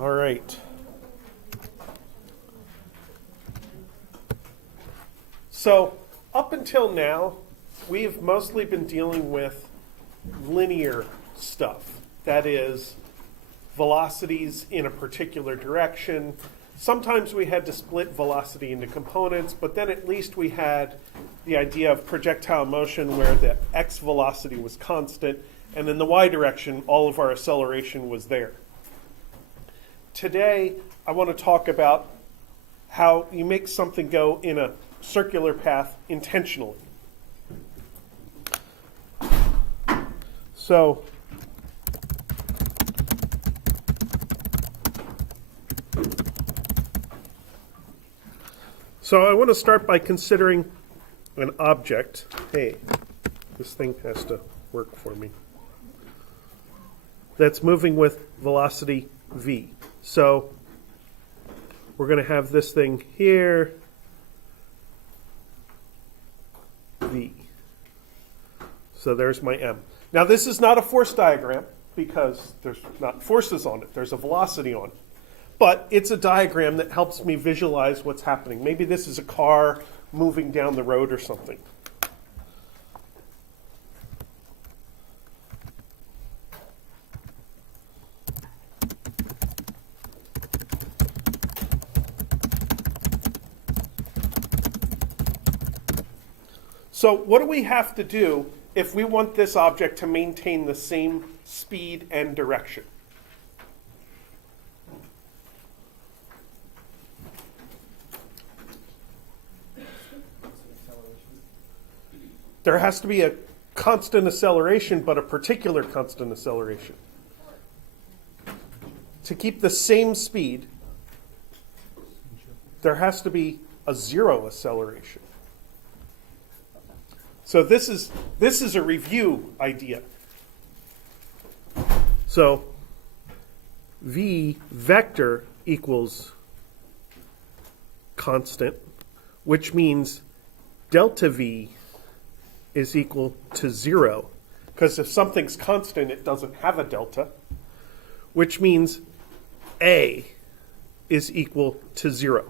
All right. So up until now, we've mostly been dealing with linear stuff. That is, velocities in a particular direction. Sometimes we had to split velocity into components, but then at least we had the idea of projectile motion where the x velocity was constant, and in the y direction, all of our acceleration was there. Today, I want to talk about how you make something go in a circular path intentionally. So I want to start by considering an object. Hey, this thing has to work for me. That's moving with velocity v. So we're going to have this thing here, v. So there's my m. Now this is not a force diagram because there's not forces on it. There's a velocity on it. But it's a diagram that helps me visualize what's happening. Maybe this is a car moving down the road or something. So what do we have to do if we want this object to maintain the same speed and direction? There has to be a constant acceleration, but a particular constant acceleration. To keep the same speed, there has to be a zero acceleration. So this is a review idea. So v vector equals constant, which means delta v is equal to 0, because if something's constant, it doesn't have a delta, which means A is equal to 0.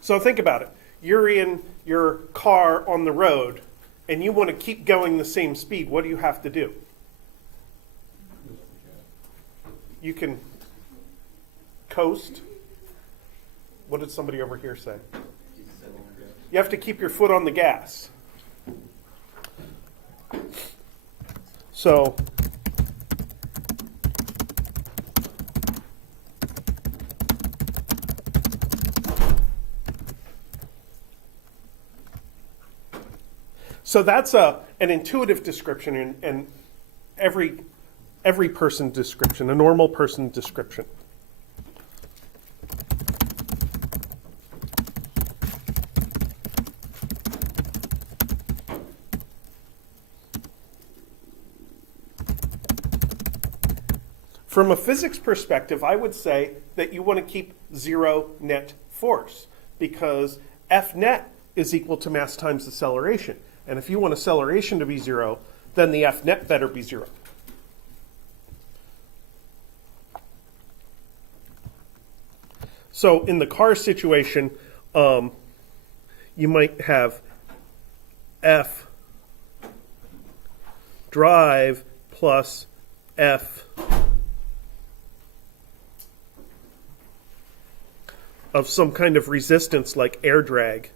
So think about it. You're in your car on the road, and you want to keep going the same speed. What do you have to do? You can coast. What did somebody over here say? You have to keep your foot on the gas. So that's an intuitive description and every person description, a normal person description. From a physics perspective, I would say that you want to keep zero net force because F net is equal to mass times acceleration. And if you want acceleration to be 0, then the F net better be 0. So in the car situation, you might have F drive plus F of some kind of resistance like air drag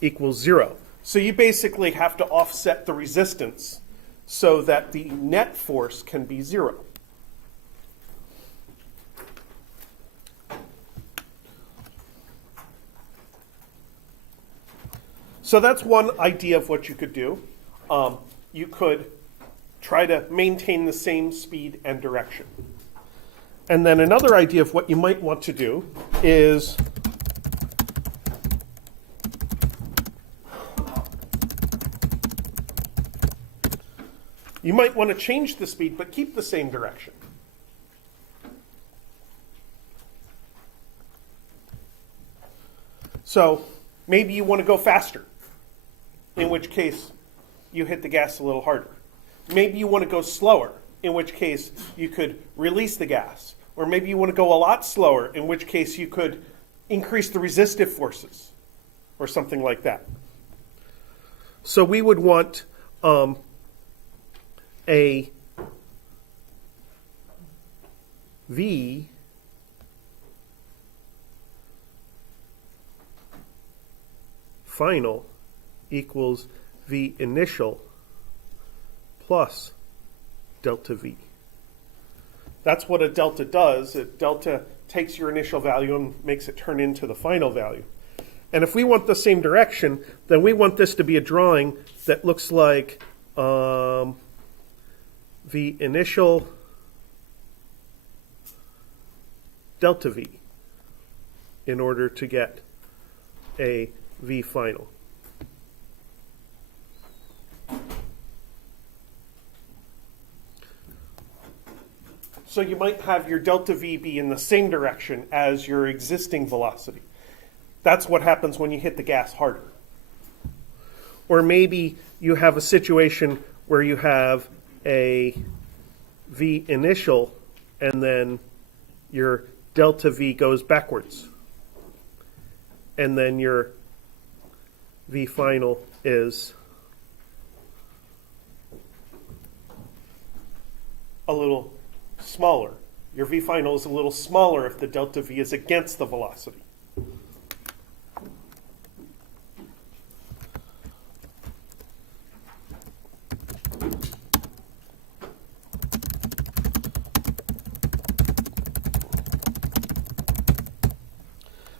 equals 0. So you basically have to offset the resistance so that the net force can be 0. So that's one idea of what you could do. You could try to maintain the same speed and direction. And then another idea of what you might want to do is you might want to change the speed but keep the same direction. So maybe you want to go faster, in which case you hit the gas a little harder. Maybe you want to go slower, in which case you could release the gas. Or maybe you want to go a lot slower, in which case you could increase the resistive forces, or something like that. So we would want a V final equals V initial plus delta V. That's what a delta does. A delta takes your initial value and makes it turn into the final value. And if we want the same direction, then we want this to be a drawing that looks like V initial delta V in order to get a V final. So you might have your delta V be in the same direction as your existing velocity. That's what happens when you hit the gas harder. Or maybe you have a situation where you have a V initial and then your delta V goes backwards. And then your V final is a little smaller. Your V final is a little smaller if the delta V is against the velocity.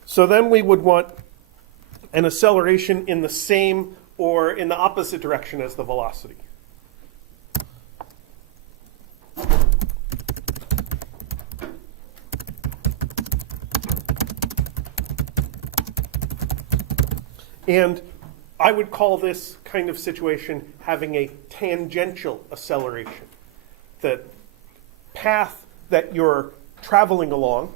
So then we would want an acceleration in the same or in the opposite direction as the velocity. And I would call this kind of situation having a tangential acceleration. The path that you're traveling along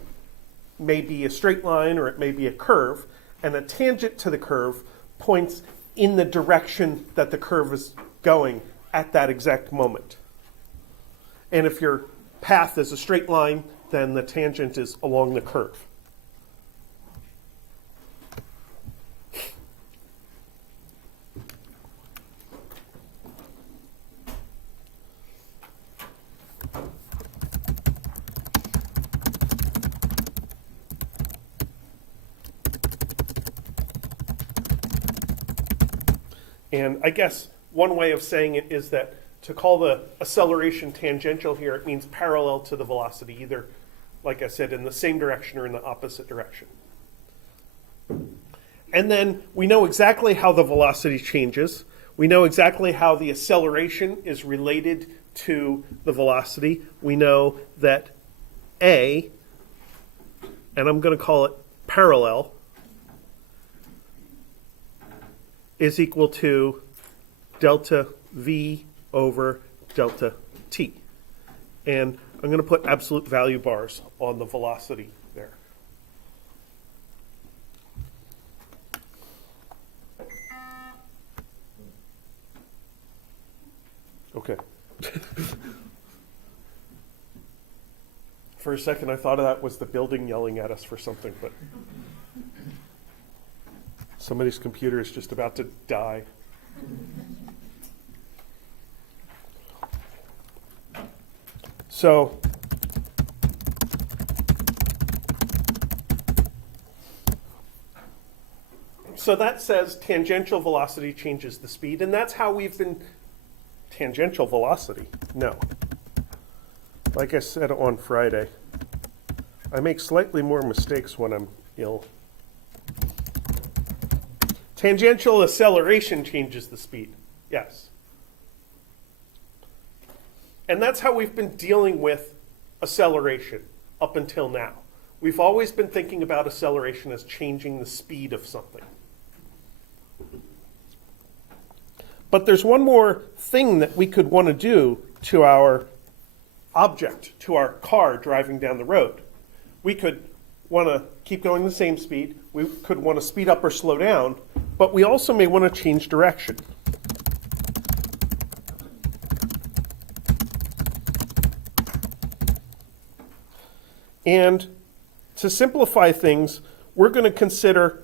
may be a straight line or it may be a curve, and a tangent to the curve points in the direction that the curve is going at that exact moment. And if your path is a straight line, then the tangent is along the curve. And I guess one way of saying it is that to call the acceleration tangential here, it means parallel to the velocity, either, like I said, in the same direction or in the opposite direction. And then we know exactly how the velocity changes. We know exactly how the acceleration is related to the velocity. We know that A, and I'm going to call it parallel, is equal to delta V over delta T. And I'm going to put absolute value bars on the velocity there. Okay. For a second, I thought that was the building yelling at us for something, but somebody's computer is just about to die. So that says tangential velocity changes the speed, and that's how we've been tangential velocity. No. Like I said on Friday, I make slightly more mistakes when I'm ill. Tangential acceleration changes the speed, yes. And that's how we've been dealing with acceleration up until now. We've always been thinking about acceleration as changing the speed of something. But there's one more thing that we could want to do to our object, to our car driving down the road. We could want to keep going the same speed. We could want to speed up or slow down, but we also may want to change direction. And to simplify things, we're going to consider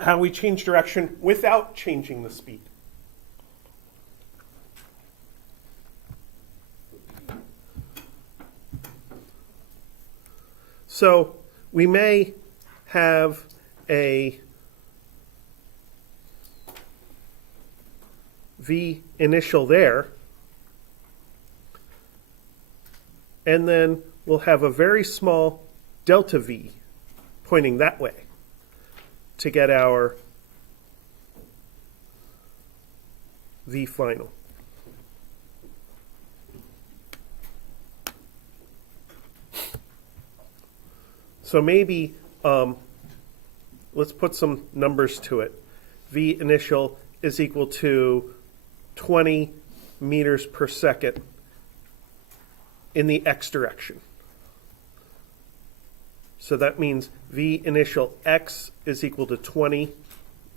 how we change direction without changing the speed. So we may have a v initial there, and then we'll have a very small delta v pointing that way to get our v final. So maybe let's put some numbers to it. V initial is equal to 20 meters per second in the x direction. So that means V initial x is equal to 20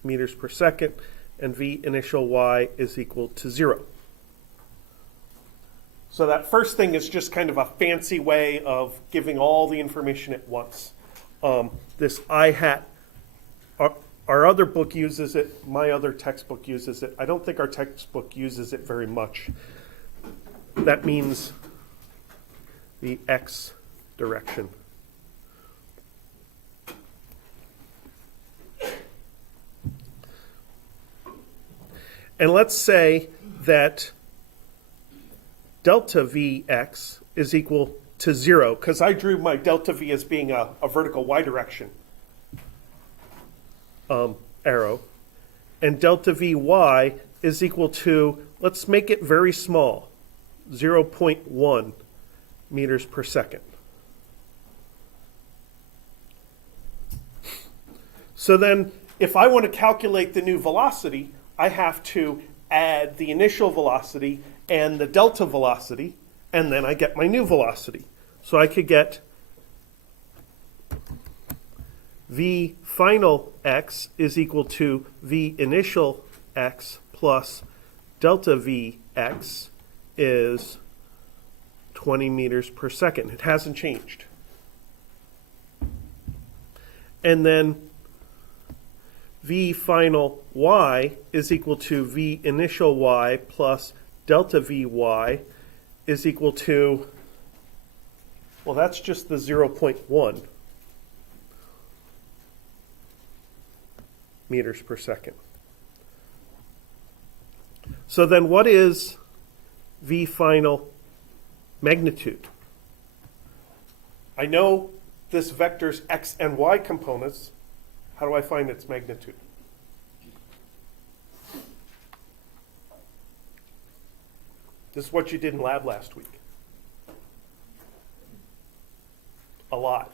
meters per second, and V initial y is equal to 0. So that first thing is just kind of a fancy way of giving all the information at once. This I hat, our other book uses it, my other textbook uses it. I don't think our textbook uses it very much. That means the x direction. And let's say that delta Vx is equal to 0, because I drew my delta V as being a vertical y direction arrow. And delta Vy is equal to, let's make it very small, 0.1 meters per second. So then, if I want to calculate the new velocity, I have to add the initial velocity and the delta velocity, and then I get my new velocity. So I could get V final x is equal to V initial x plus delta Vx is 20 meters per second. It hasn't changed. And then V final y is equal to V initial y plus delta Vy is equal to, well, that's just the 0.1 meters per second. So then what is V final magnitude? I know this vector's x and y components. How do I find its magnitude? This is what you did in lab last week. A lot.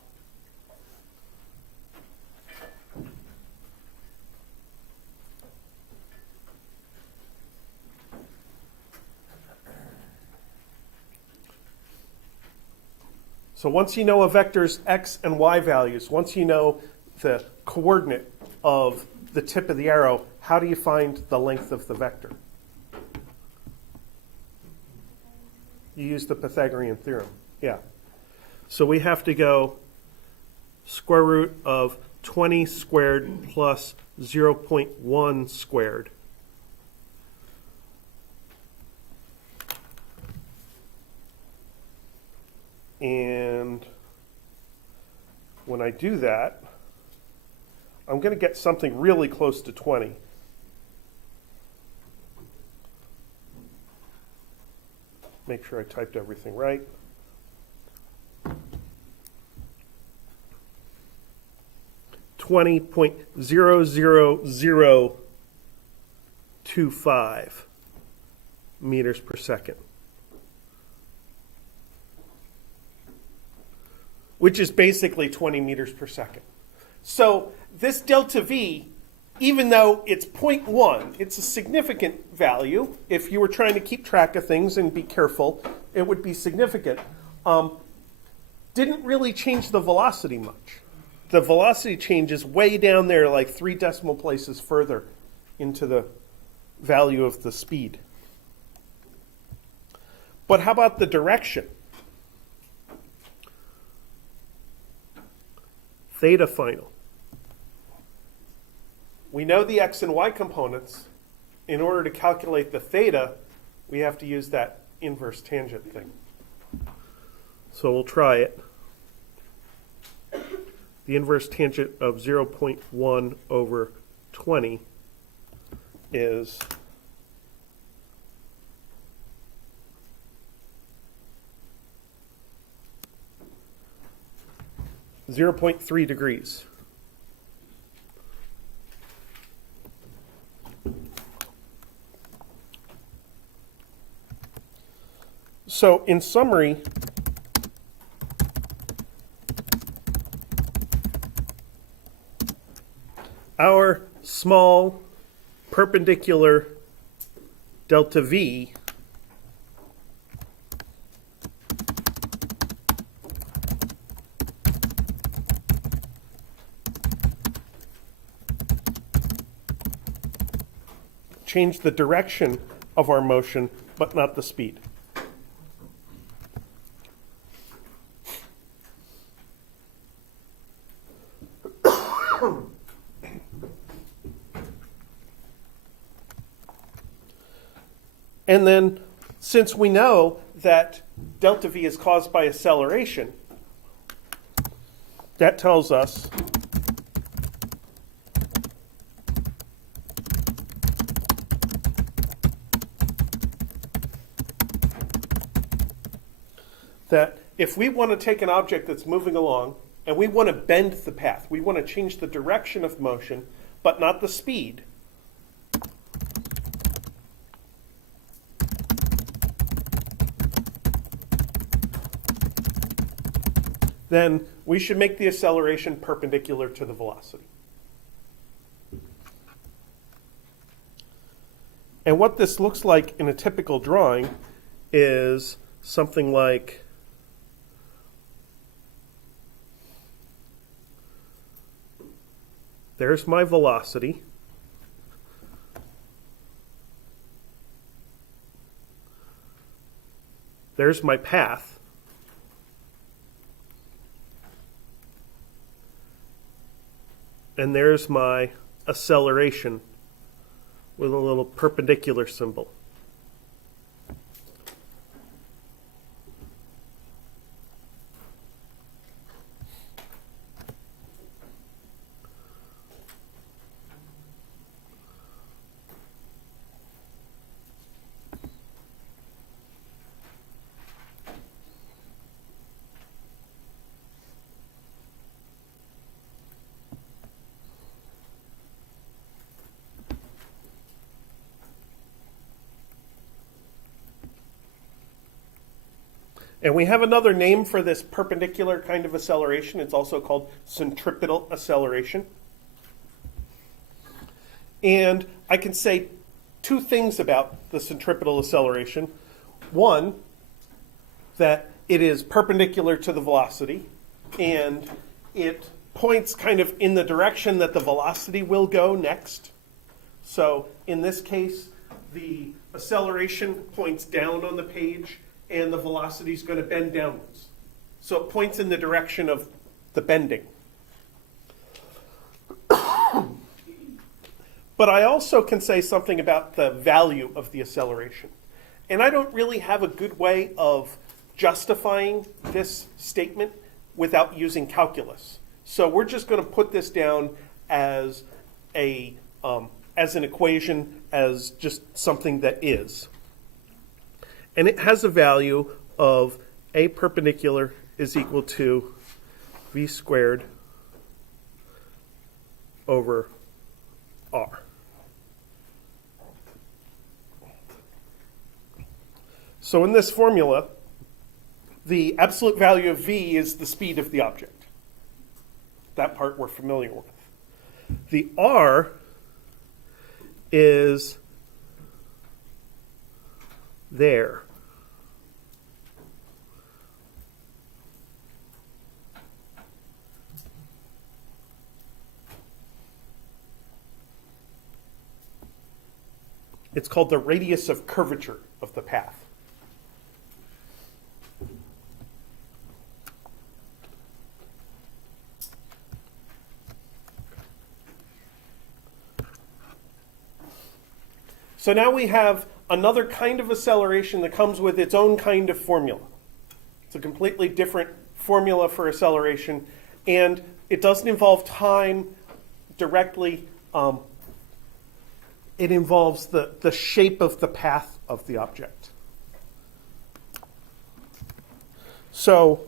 So once you know a vector's x and y values, once you know the coordinate of the tip of the arrow, how do you find the length of the vector? You use the Pythagorean theorem. Yeah. So we have to go square root of 20 squared plus 0.1 squared. And when I do that, I'm going to get something really close to 20. Make sure I typed everything right. .00025 meters per second, which is basically 20 meters per second. So this delta V, even though it's 0.1, it's a significant value. If you were trying to keep track of things and be careful, it would be significant. Didn't really change the velocity much. The velocity change is way down there, like 3 decimal places further into the value of the speed. But how about the direction? theta final. We know the x and y components. In order to calculate the theta, we have to use that inverse tangent thing. So we'll try it. The inverse tangent of 0.1 over 20 is 0.3 degrees. So in summary, our small perpendicular delta V changed the direction of our motion, but not the speed. And then, since we know that delta V is caused by acceleration, that tells us that if we want to take an object that's moving along and we want to bend the path, we want to change the direction of motion, but not the speed, then we should make the acceleration perpendicular to the velocity. And what this looks like in a typical drawing is something like there's my velocity. There's my path. And there's my acceleration with a little perpendicular symbol. And we have another name for this perpendicular kind of acceleration. It's also called centripetal acceleration. And I can say two things about the centripetal acceleration. One, that it is perpendicular to the velocity, and it points kind of in the direction that the velocity will go next. So in this case, the acceleration points down on the page, and the velocity is going to bend downwards. So it points in the direction of the bending. But I also can say something about the value of the acceleration. And I don't really have a good way of justifying this statement without using calculus. So we're just going to put this down as an equation, as just something that is. And it has a value of A perpendicular is equal to V squared over R. So in this formula, the absolute value of V is the speed of the object. That part we're familiar with. The R is there. It's called the radius of curvature of the path. So now we have another kind of acceleration that comes with its own kind of formula. It's a completely different formula for acceleration, and it doesn't involve time directly. It involves the shape of the path of the object. So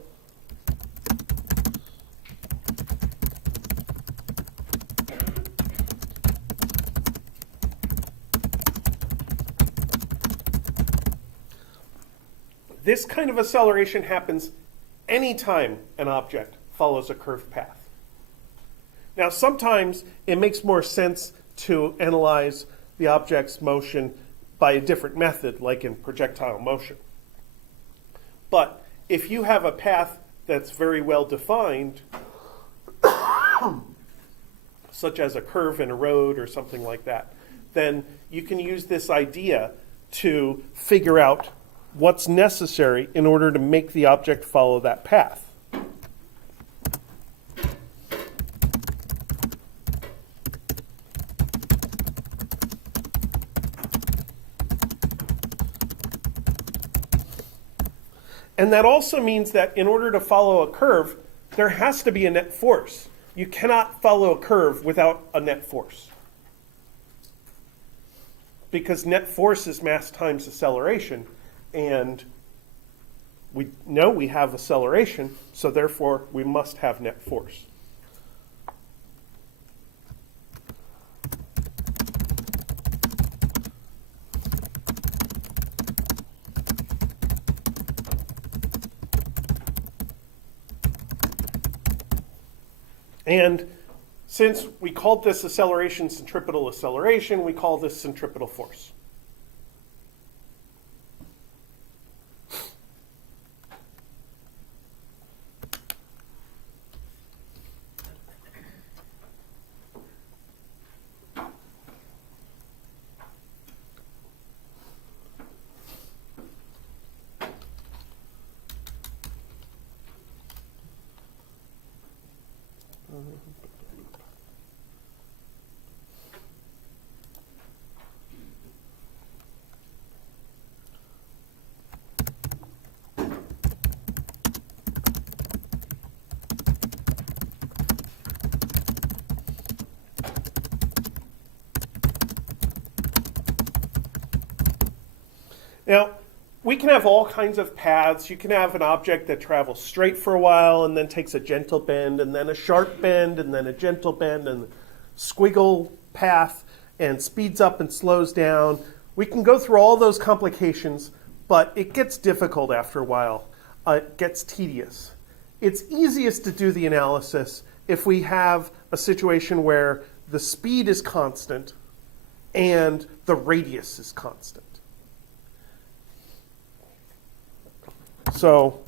this kind of acceleration happens anytime an object follows a curved path. Now, sometimes it makes more sense to analyze the object's motion by a different method, like in projectile motion. But if you have a path that's very well defined, such as a curve in a road or something like that, then you can use this idea to figure out what's necessary in order to make the object follow that path. And that also means that in order to follow a curve, there has to be a net force. You cannot follow a curve without a net force, because net force is mass times acceleration, and we know we have acceleration, so therefore we must have net force. And since we called this acceleration centripetal acceleration, we call this centripetal force. Now, we can have all kinds of paths. You can have an object that travels straight for a while and then takes a gentle bend and then a sharp bend and then a gentle bend and squiggle path and speeds up and slows down. We can go through all those complications, but it gets difficult after a while. It gets tedious. It's easiest to do the analysis if we have a situation where the speed is constant and the radius is constant. So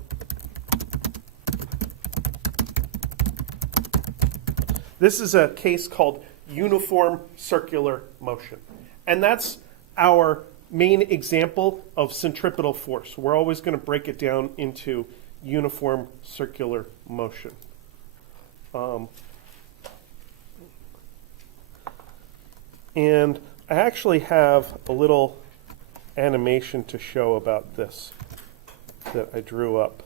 this is a case called uniform circular motion. And that's our main example of centripetal force. We're always going to break it down into uniform circular motion. And I actually have a little animation to show about this that I drew up.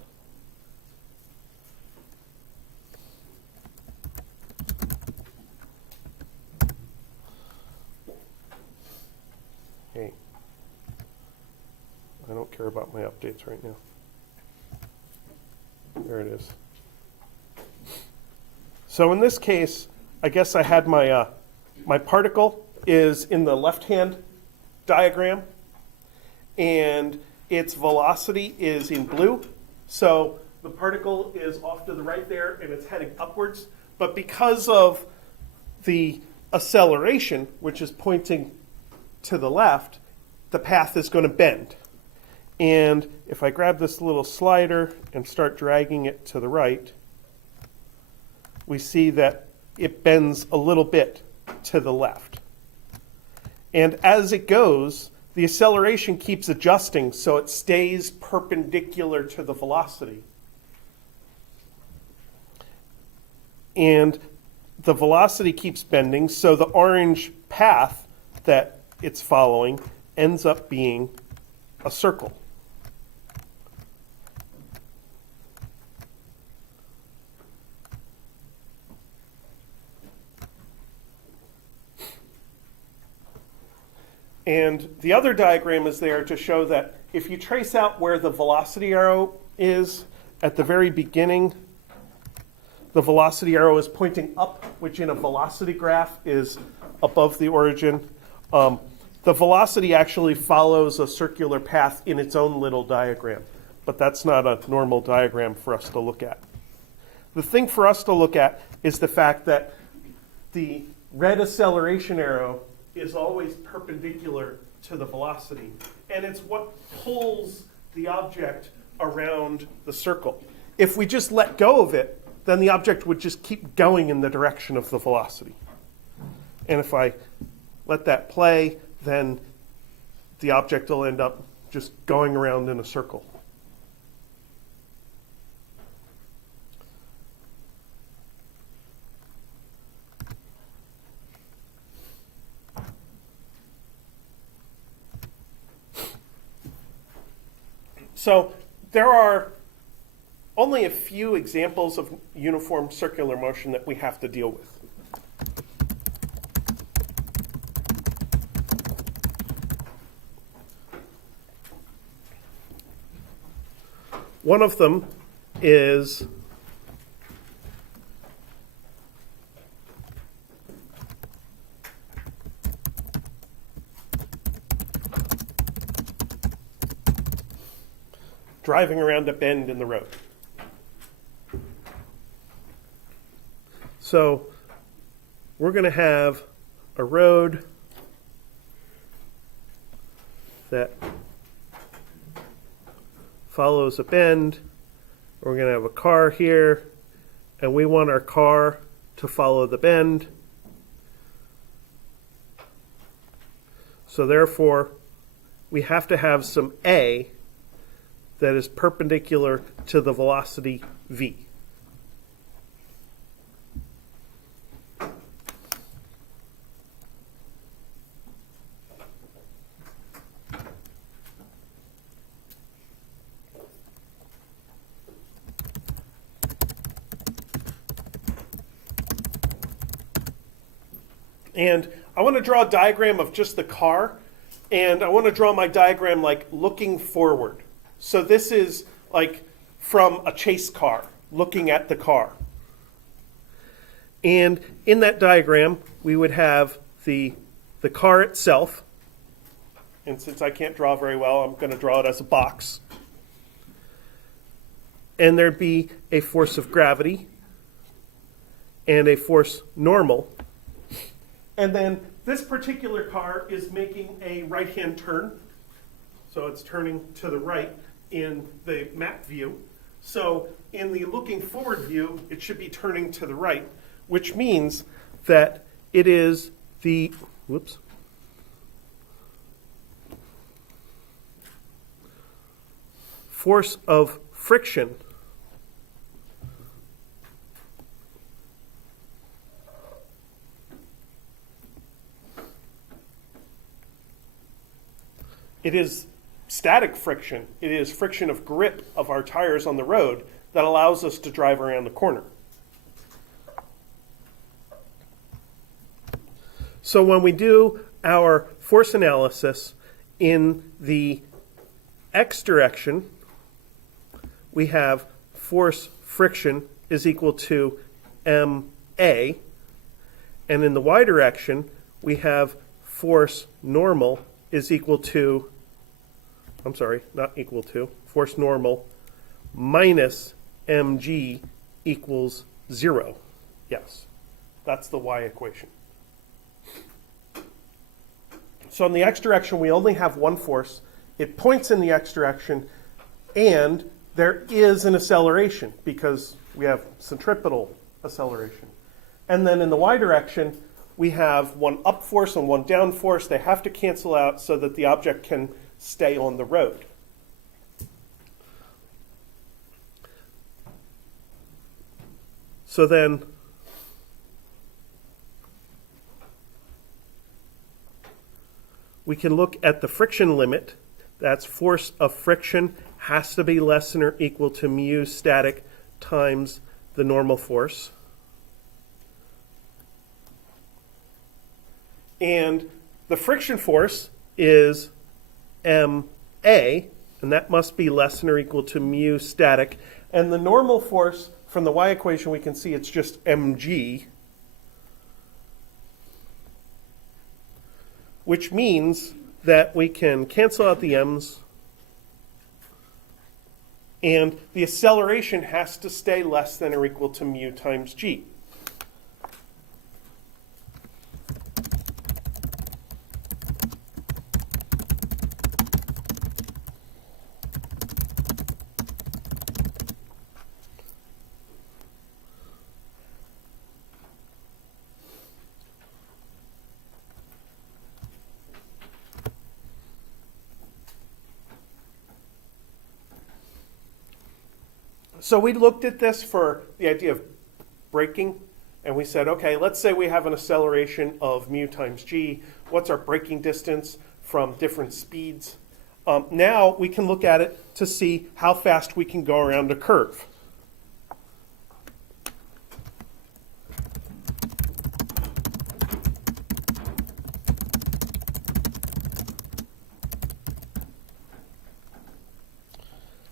Hey, I don't care about my updates right now. There it is. So in this case, I guess I had my my particle is in the left-hand diagram, and its velocity is in blue. So the particle is off to the right there, and it's heading upwards. But because of the acceleration, which is pointing to the left, the path is going to bend. And if I grab this little slider and start dragging it to the right, we see that it bends a little bit to the left. And as it goes, the acceleration keeps adjusting so it stays perpendicular to the velocity. And the velocity keeps bending, so the orange path that it's following ends up being a circle. And the other diagram is there to show that if you trace out where the velocity arrow is at the very beginning, the velocity arrow is pointing up, which in a velocity graph is above the origin. The velocity actually follows a circular path in its own little diagram, but that's not a normal diagram for us to look at. The thing for us to look at is the fact that the red acceleration arrow is always perpendicular to the velocity, and it's what pulls the object around the circle. If we just let go of it, then the object would just keep going in the direction of the velocity. And if I let that play, then the object will end up just going around in a circle. So there are only a few examples of uniform circular motion that we have to deal with. One of them is driving around a bend in the road. So we're going to have a road that follows a bend. We're going to have a car here, and we want our car to follow the bend. So therefore, we have to have some A that is perpendicular to the velocity v. And I want to draw a diagram of just the car, and I want to draw my diagram like looking forward. So this is like from a chase car, looking at the car. And in that diagram, we would have the car itself. And since I can't draw very well, I'm going to draw it as a box. And there'd be a force of gravity and a force normal. And then this particular car is making a right-hand turn. So it's turning to the right in the map view. So in the looking forward view, it should be turning to the right, which means that it is the, force of friction it is static friction. It is friction of grip of our tires on the road that allows us to drive around the corner. So when we do our force analysis in the x direction, we have force friction is equal to ma, and in the y direction, we have force normal is equal to, force normal minus mg equals 0. Yes, that's the y equation. So in the x direction, we only have one force. It points in the x direction, and there is an acceleration because we have centripetal acceleration. And then in the y direction, we have one up force and one down force. They have to cancel out so that the object can stay on the road. So then we can look at the friction limit. That's force of friction has to be less than or equal to mu static times the normal force. And the friction force is ma, and that must be less than or equal to mu static. And the normal force, from the y equation, we can see it's just mg, which means that we can cancel out the m's, and the acceleration has to stay less than or equal to mu times g. So we looked at this for the idea of braking, and we said, okay, let's say we have an acceleration of mu times g. What's our braking distance from different speeds? Now we can look at it to see how fast we can go around a curve.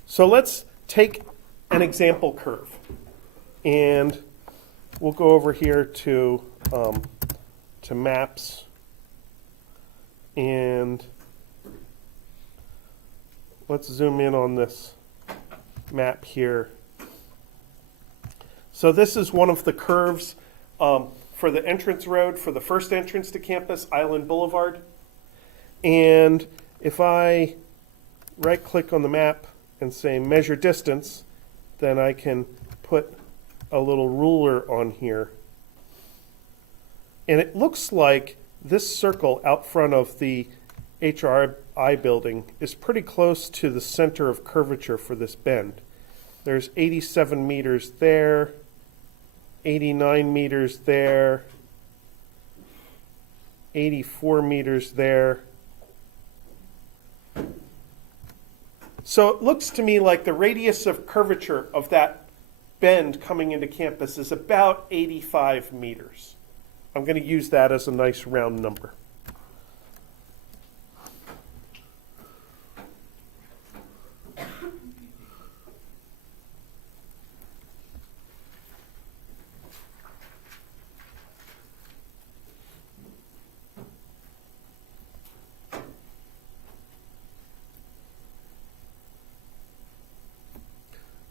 So let's take an example curve, and we'll go over here to maps, and let's zoom in on this map here. So this is one of the curves for the entrance road for the first entrance to campus, Island Boulevard. And if I right click on the map and say measure distance, then I can put a little ruler on here. And it looks like this circle out front of the HRI building is pretty close to the center of curvature for this bend. There's 87 meters there, 89 meters there, 84 meters there. So it looks to me like the radius of curvature of that bend coming into campus is about 85 meters. I'm going to use that as a nice round number.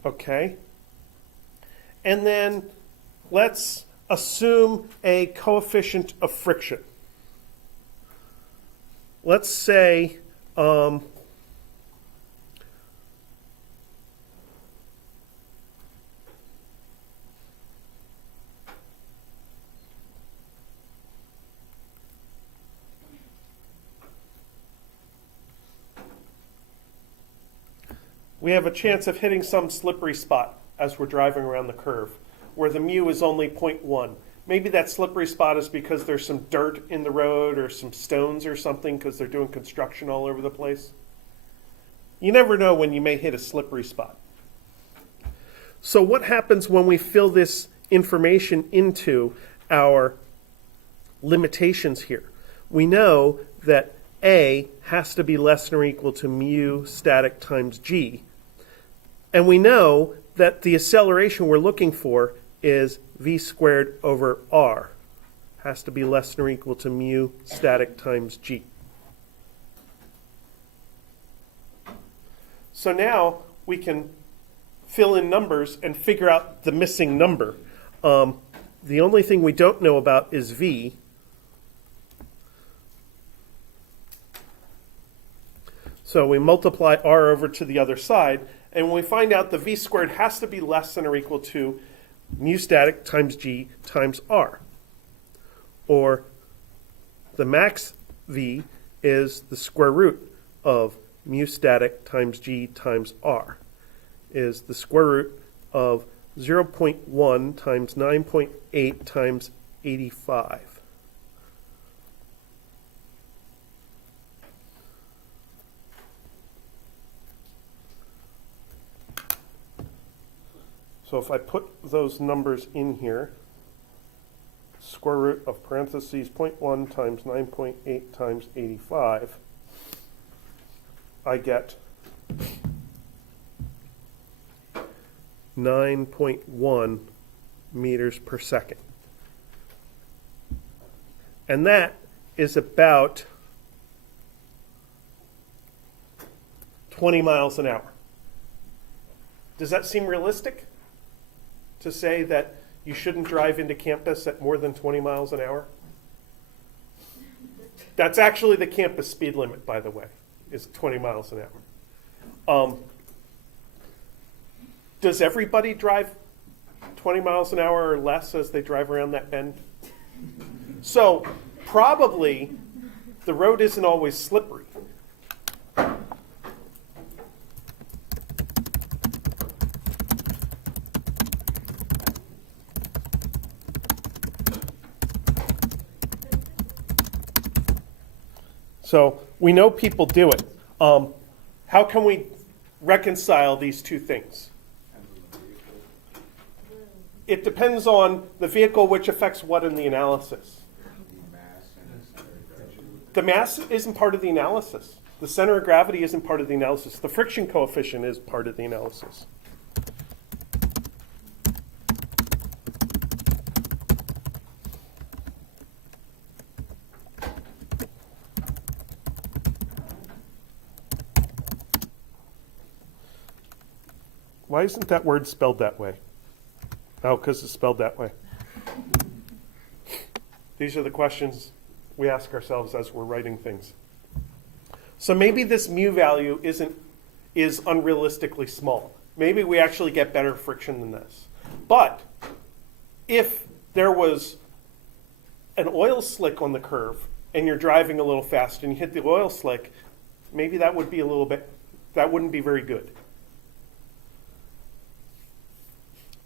Okay, and then let's assume a coefficient of friction. Let's say we have a chance of hitting some slippery spot as we're driving around the curve, where the mu is only 0.1. Maybe that slippery spot is because there's some dirt in the road or some stones or something because they're doing construction all over the place. You never know when you may hit a slippery spot. So what happens when we fill this information into our limitations here? We know that A has to be less than or equal to mu static times g. And we know that the acceleration we're looking for is v squared over r. Has to be less than or equal to mu static times g. So now we can fill in numbers and figure out the missing number. The only thing we don't know about is v. So we multiply r over to the other side, and when we find out the v squared has to be less than or equal to mu static times g times r. Or the max v is the square root of mu static times g times r, is the square root of 0.1 times 9.8 times 85. So if I put those numbers in here, square root of parentheses 0.1 times 9.8 times 85, I get 9.1 meters per second. And that is about 20 miles an hour. Does that seem realistic to say that you shouldn't drive into campus at more than 20 miles an hour? That's actually the campus speed limit, by the way, is 20 miles an hour. Does everybody drive 20 miles an hour or less as they drive around that bend? So probably the road isn't always slippery. So we know people do it. How can we reconcile these two things? It depends on the vehicle, which affects what in the analysis. The mass isn't part of the analysis. The center of gravity isn't part of the analysis. The friction coefficient is part of the analysis. Why isn't that word spelled that way? Oh, because it's spelled that way. These are the questions we ask ourselves as we're writing things. So maybe this mu value is unrealistically small. Maybe we actually get better friction than this. But if there was an oil slick on the curve and you're driving a little fast and you hit the oil slick, maybe that would be that wouldn't be very good.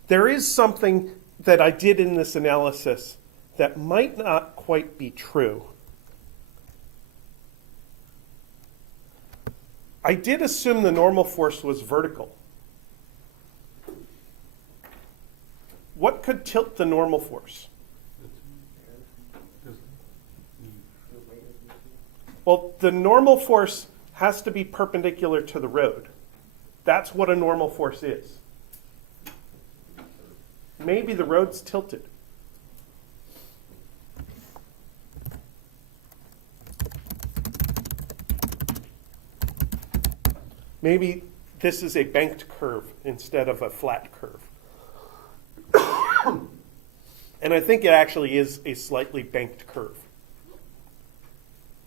There is something that I did in this analysis that might not quite be true. I did assume the normal force was vertical. What could tilt the normal force? Well, the normal force has to be perpendicular to the road. That's what a normal force is. Maybe the road's tilted. Maybe this is a banked curve instead of a flat curve. And I think it actually is a slightly banked curve.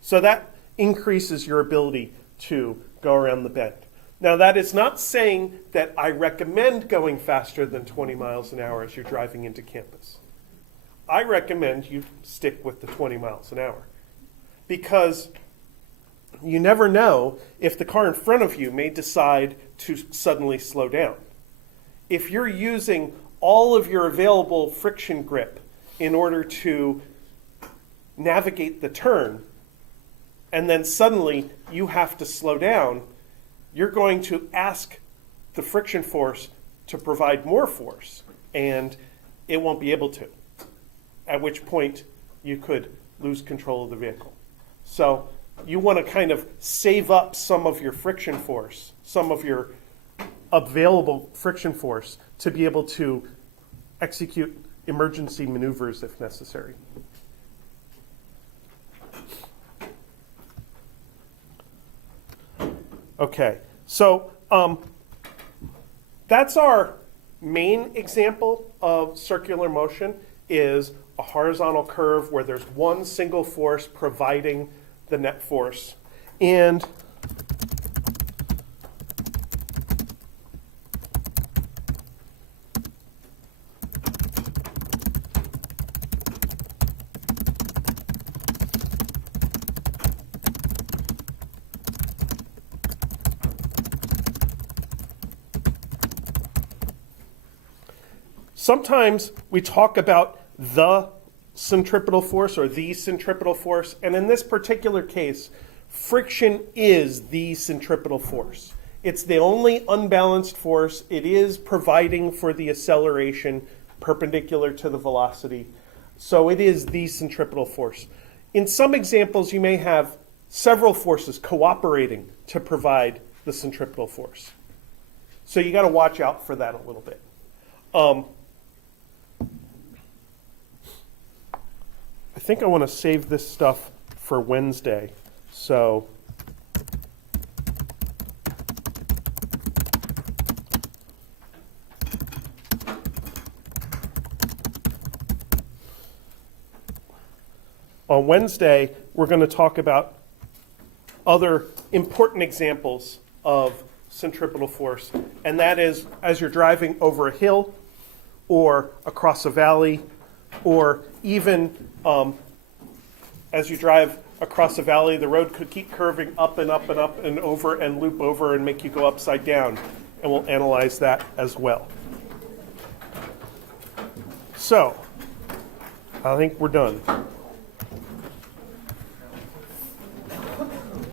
So that increases your ability to go around the bend. Now, that is not saying that I recommend going faster than 20 miles an hour as you're driving into campus. I recommend you stick with the 20 miles an hour because you never know if the car in front of you may decide to suddenly slow down. If you're using all of your available friction grip in order to navigate the turn, and then suddenly you have to slow down, you're going to ask the friction force to provide more force, and it won't be able to, at which point you could lose control of the vehicle. So you want to kind of save up some of your friction force, some of your available friction force, to be able to execute emergency maneuvers if necessary. Okay, so that's our main example of circular motion, is a horizontal curve where there's one single force providing the net force. And sometimes we talk about the centripetal force or the centripetal force, and in this particular case, friction is the centripetal force. It's the only unbalanced force. It is providing for the acceleration perpendicular to the velocity. So it is the centripetal force. In some examples, you may have several forces cooperating to provide the centripetal force. So you got to watch out for that a little bit. I think I want to save this stuff for Wednesday. So on Wednesday, we're going to talk about other important examples of centripetal force, and that is as you're driving over a hill or across a valley, or even as you drive across a valley, the road could keep curving up and up and up and over and loop over and make you go upside down, and we'll analyze that as well. So, I think we're done.